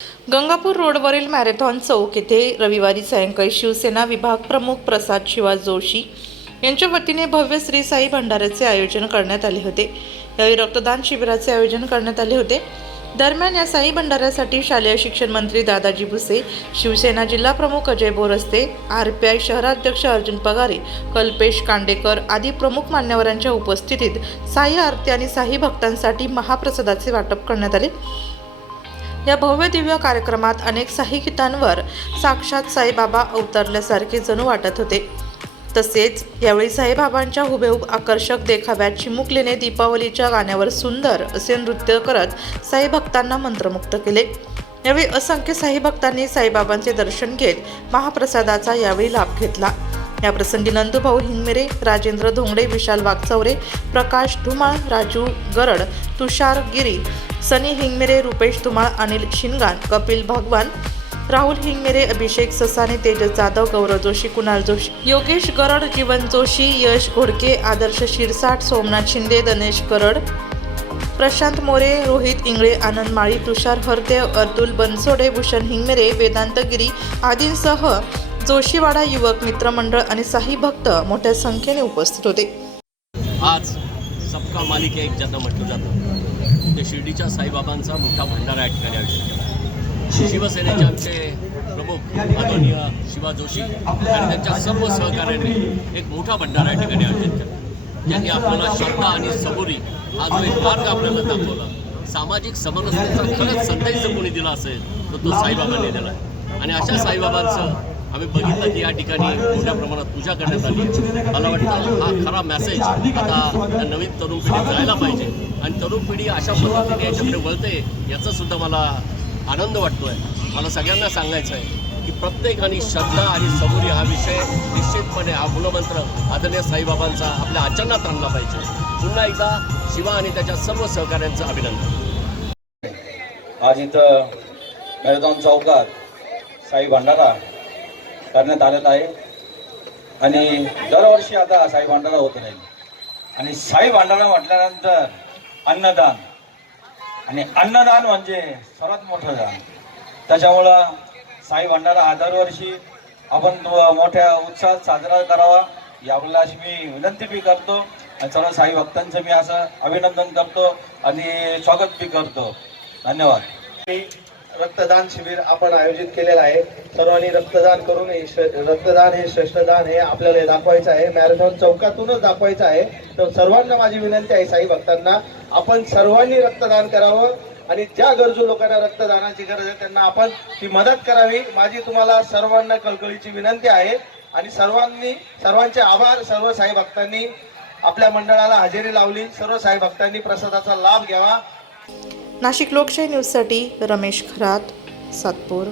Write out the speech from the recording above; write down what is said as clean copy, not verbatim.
गंगापूर रोडवरील मॅरेथॉन चौक येथे रविवारी सायंकाळी शिवसेना विभाग प्रमुख प्रसाद शिवाजी जोशी यांच्या वतीने भव्य श्री साई भंडाऱ्याचे आयोजन करण्यात आले होते। यावेळी रक्तदान शिबिराचे आयोजन करण्यात आले होते। दरम्यान या साई भंडाऱ्यासाठी शालेय शिक्षण मंत्री दादाजी भुसे, शिवसेना जिल्हा प्रमुख अजय बोरस्ते, RPI शहराध्यक्ष अर्जुन पगारे, कल्पेश कांडेकर आदी प्रमुख मान्यवरांच्या उपस्थितीत साई आरती आणि साई भक्तांसाठी महाप्रसादाचे वाटप करण्यात आले। या भव्य दिव्य कार्यक्रमात अनेक साई गीतांवर साक्षात साईबाबा अवतरल्यासारखे जणू वाटत होते। तसेच यावेळी साईबाबांच्या हुबेहूब आकर्षक देखाव्यात चिमुकलीने दीपावलीच्या गाण्यावर सुंदर असे नृत्य करत साई भक्तांना मंत्रमुग्ध केले। यावेळी असंख्य साई भक्तांनी साईबाबांचे दर्शन घेत महाप्रसादाचा यावेळी लाभ घेतला। या प्रसंगी नंदूभाऊ हिंगमिरे, राजेंद्र धोंगडे, विशाल वागचौरे, प्रकाश धुमाळ, राजू गरड, तुषार गिरी, सनी हिंगमिरे, रुपेश धुमाळ, अनिल शिनगान, कपिल भगवान, राहुल हिंगमिरे, अभिषेक ससाने, तेजस जाधव, गौरव जोशी, कुणाल जोशी, योगेश गरड, जीवन जोशी, यश घोडके, आदर्श शिरसाट, सोमनाथ शिंदे, गणेश गरड, प्रशांत मोरे, रोहित इंगळे, आनंद माळी, तुषार हरदेव, अब्दुल बनसोडे, भूषण हिंगमिरे, वेदांत गिरी आदींसह जोशीवाडा युवक मित्र मंडळ आणि साई भक्त मोठ्या संख्येने उपस्थित होते। आज सबका मालिक एक ज्यांना म्हटलं जातं ते शिर्डीच्या साईबाबांचा मोठा भंडारा या ठिकाणी आयोजित केला। शिवसेनेचे आमचे प्रमुख आदरणीय शिवा जोशी आणि त्यांच्या सर्व सहकार्याने एक मोठा भंडारा या ठिकाणी आयोजित केला, ज्यांनी आपल्याला श्रद्धा आणि सबुरी हा जो एक मार्ग आपल्याला दाखवला, सामाजिक समरसतेचा खरंच संदेश जर कोणी दिला असेल तर तो साईबाबांनी दिला। आणि अशा साईबाबांचं आम्ही बघितलं की या ठिकाणी मोठ्या प्रमाणात पूजा करण्यात आली। मला वाटतं हा खरा मेसेज आता नवीन तरुण पिढीत जायला पाहिजे आणि तरुण पिढी अशा पद्धतीने याच्याकडे वळते याचासुद्धा मला आनंद वाटतो आहे। मला सगळ्यांना सांगायचं आहे की प्रत्येकाने श्रद्धा आणि सबुरी हा विषय निश्चितपणे हा मूलमंत्र आदरणीय साईबाबांचा आपल्या आचरणात आणला पाहिजे। पुन्हा एकदा शिवा आणि त्याच्या सर्व सहकाऱ्यांचं अभिनंदन। आज इथं मॅरेथॉन चौकात साई भंडारा करण्यात आलेला आहे आणि दरवर्षी आता साई भंडारा होत राहील। आणि साई भंडारा म्हटल्यानंतर अन्नदान, आणि अन्नदान म्हणजे सर्वात मोठं दान। त्याच्यामुळं साई भंडारा हा दरवर्षी आपण मोठ्या उत्साहात साजरा करावा ही आपल्याला अशी मी विनंती बी करतो आणि सर्व साई भक्तांचं मी असं अभिनंदन करतो आणि स्वागत बी करतो। धन्यवाद। रक्तदान शिबिर आपण आयोजित केलेलं आहे। सर्वांनी रक्तदान करून रक्तदान हे श्रेष्ठ दान हे आपल्याला दाखवायचं आहे, मॅरेथॉन चौकातूनच दाखवायचं आहे। तर सर्वांना माझी विनंती आहे, साई भक्तांना आपण सर्वांनी रक्तदान करावं आणि ज्या गरजू लोकांना रक्तदानाची गरज आहे त्यांना आपण ती मदत करावी। माझी तुम्हाला सर्वांना कळकळीची विनंती आहे आणि सर्वांचे आभार। सर्व साई भक्तांनी आपल्या मंडळाला हजेरी लावली, सर्व साई भक्तांनी प्रसादाचा लाभ घ्यावा। नाशिक लोकशाही न्यूजसाठी रमेश खरात, सातपूर।